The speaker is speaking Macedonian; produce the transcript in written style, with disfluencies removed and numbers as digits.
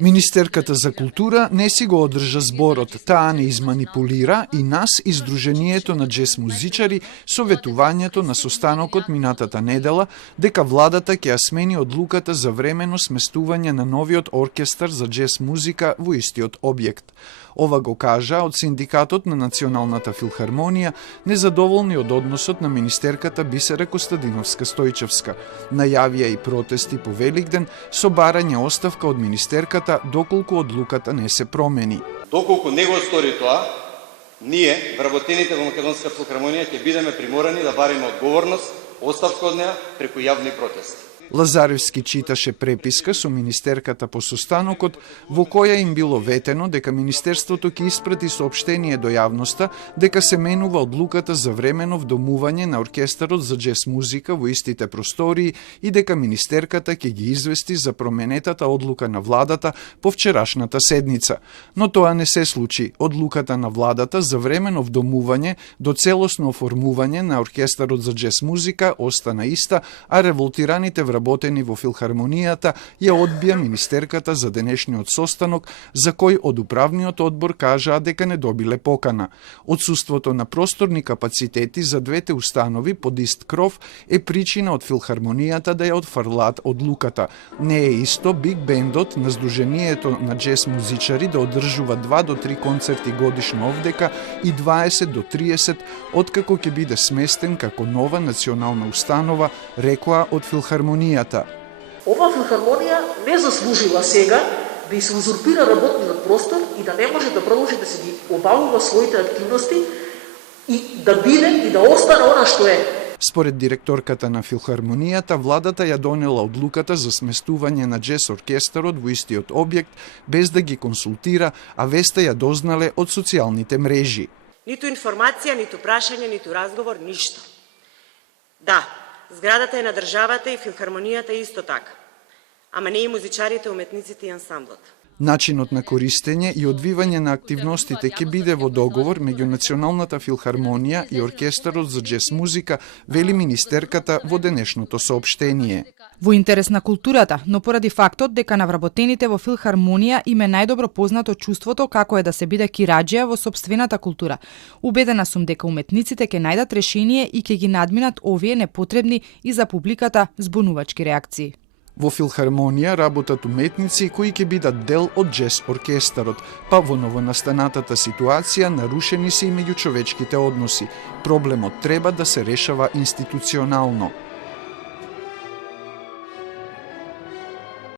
Министерката за култура не си го одржа зборот, таа не изманипулира и нас, Издруженијето на джез музичари, советувањето на состанокот минатата недела дека владата ќе ја смени одлуката за времено сместување на новиот оркестар за джез музика во истиот објект. Ова го кажа од Синдикатот на Националната филхармонија, незадоволни од односот на министерката Бисера Костадиновска-Стојчевска. Најавија и протести по Великден со барање оставка од министерката доколку одлуката не се промени. Доколку не го стори тоа, ние, вработените во Македонска филхармонија, ќе бидеме приморани да бариме одговорност, оставка од неа преку јавни протести. Лазаревски читаше преписка со министерката по состанокот во која им било ветено дека Министерството ќе испрати соопштение до јавноста дека се менува одлуката за времено вдомување на оркестарот за джез музика во истите простории и дека министерката ќе ги извести за променетата одлука на владата по вчерашната седница. Но тоа не се случи. Одлуката на владата за времено вдомување до целосно оформување на оркестарот за джез музика остана иста, а револтираните вработени во филхармонијата ја одбија министерката за денешниот состанок, за кој од управниот одбор кажаа дека не добиле покана. Отсуството на просторни капацитети за двете установи под ист кров е причина од филхармонијата да ја отфрлаат одлуката. Не е исто биг бендот на Сдруженијето на джез музичари да одржува 2 до 3 концерти годишно овдека и 20 до 30 откако ќе биде сместен како нова национална установа, рекоа од филхармонијата. Ова филхармонија не заслужила сега да се узурпира работниот простор и да не може да продолжи да се ги обавува своите активности и да биде и да остане она што е. Според директорката на филхармонијата, владата ја донела одлуката за сместување на джез оркестарот во истиот објект без да ги консултира, а веста ја дознале од социјалните мрежи. Ниту информација, ниту прашање, ниту разговор, ништо. Да, зградата е на државата и филхармонијата исто така, ама не и музичарите, уметниците и ансамблот. Начинот на користење и одвивање на активностите ќе биде во договор меѓу Националната филхармонија и оркестарот за джез музика, вели министерката во денешното соопштение. Во интерес на културата, но поради фактот дека на вработените во филхармонија им е најдобро познато чувството како е да се биде кираџија во сопствената култура. Убедена сум дека уметниците ќе најдат решение и ќе ги надминат овие непотребни и за публиката збунувачки реакции. Во филхармонија работат уметници кои ќе бидат дел од джез оркестарот, па во новонастанатата ситуација нарушени се и меѓучовечките односи. Проблемот треба да се решава институционално.